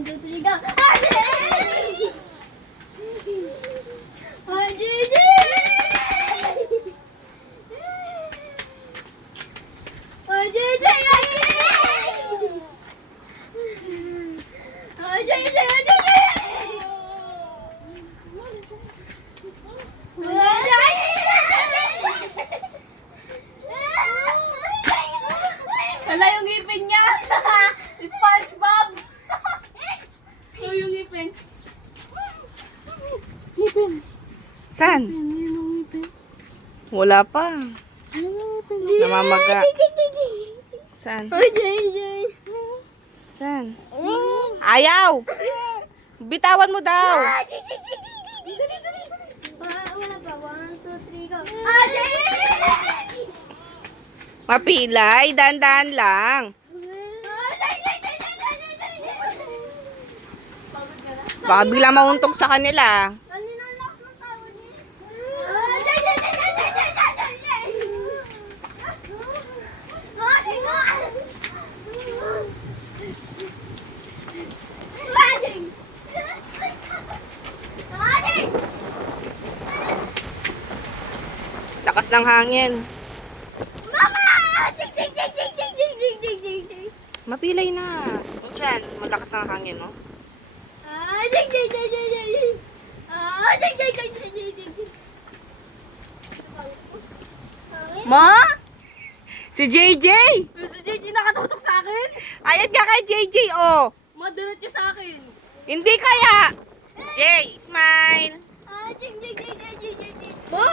1, 2, 3, go! Ajay! Ajay! Wala yung ngipin niya. SpongeBob. Ito yung ngipin. Ngipin. Saan? Yun yung ngipin. Wala pa. Ano yung ngipin? Namamaga. Saan? Ajay! Saan? Ayaw! Bitawan mo daw. Wala pa. 1, 2, 3, go! Ajay! Mapilay, dandan lang. Baka bigla mauntog sa kanila. Lakas ng hangin. Mapilay na. Diyan, malakas ng hangin, no? Ma? Si JJ! Si JJ nakatutok sa akin. Ayan ka kay JJ, oh. Madunot niya sa akin. Hindi kaya. Jay, smile. Ha?